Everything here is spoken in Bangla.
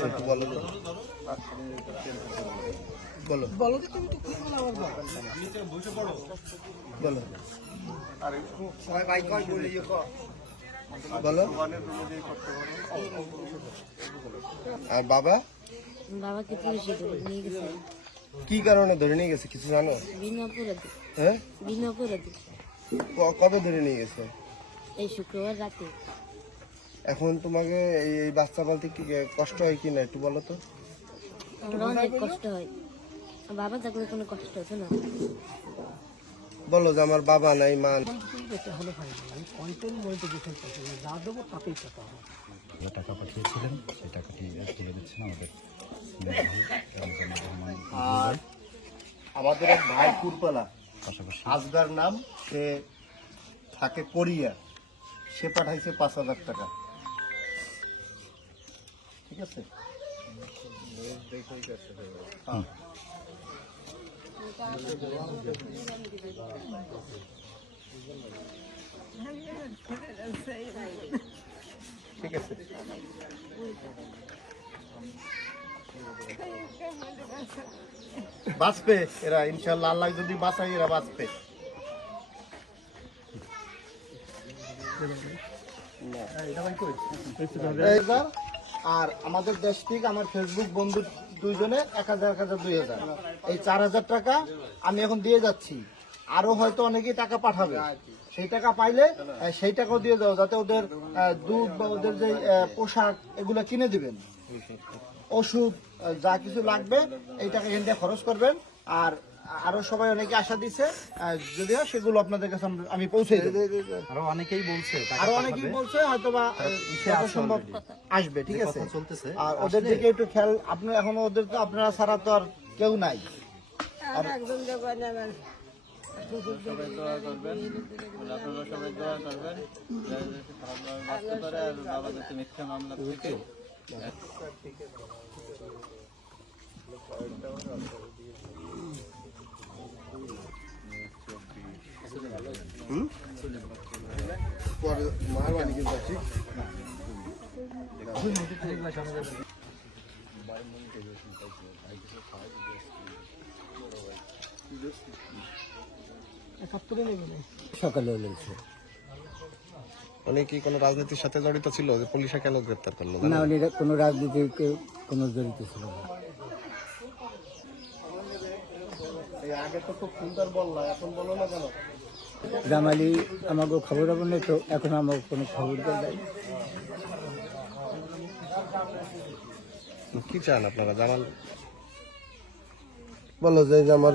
হয়েছে একটু বলো। বলো। বলো। তুমি তো খুব ভালো আমার বল। বলো আর কয় বলি বলো বাবা বাবাকে পুলিশে ধরে নিয়ে গেছে কি কারণে ধরে নিয়ে গেছে কিছু জানো বিনা অপরাধী হ্যাঁ বিনা অপরাধী ক- কবে ধরে নিয়ে গেছে এই শুক্রবার রাতে। এখন তোমাকে এই এই বাচ্চা পালতে কি কষ্ট হয় কি না একটু বলো তো? অনেক কষ্ট হয়। বাবা থাকলে কোনো কষ্ট হতো না। বলো যে আমার বাবা নাই মা টাকা পাঠিয়েছিলেন সেই টাকাটি দিয়ে দিচ্ছেন আমাদের আর আমাদের এক ভাই কুরপালা আজগার নাম সে থাকে কোরিয়া। সে পাঠাইছে পাঁচ হাজার টাকা। আছে হ্যাঁ। ঠিক আছে। বাঁচবে এরা ইনশাল্লাহ আল্লাহ যদি বাঁচাই এরা বাঁচবে। এইবার আর আমাদের দেশ থেকে আমার ফেসবুক বন্ধু দুইজনে এক হাজার এক হাজার, দুই হাজার। এই চার হাজার টাকা আমি এখন দিয়ে যাচ্ছি। আরও হয়তো অনেকেই টাকা পাঠাবে। সেই টাকা পাইলে সেই টাকাও দিয়ে দাও, যাতে ওদের দুধ বা ওদের যে পোশাক, এগুলো কিনে দিবেন। ওষুধ যা কিছু লাগবে, এই টাকা এখান খরচ করবেন। আর আরও সবাই অনেকে আশা দিছে যদিও সেগুলো আপনাদের কাছে আমি পৌঁছে আরও অনেকেই বলছে আরও অনেকেই বলছে হয়তো বা সম্ভব আসবে ঠিক আছে? চলতেছে। আর ওদের দিকে একটু খেয়াল আপনি এখন ওদের তো আপনারা ছাড়া তো আর কেউ নাই। সবাই দোয়া করবেন। আপনারা সবাই দোয়া করবেন। বাঁচতে পারে আর বাবা যাতে মিথ্যা মামলা থেকে। পরে মার বাড়ি কিন্তু আছি সকালে লেগেছে। উনি কি কোনো রাজনীতির সাথে জড়িত ছিল? যে পুলিশে কেন গ্রেপ্তার করল? না উনি কোনো রাজনীতির কোনো জড়িত ছিল না। আগে তো খুব সুন্দর বললা এখন বলো না কেন? জামালি আমাকে খবর হবে না তো এখন আমাকে কোনো খবর দেয় কি চান আপনারা জামাল বলো যে আমার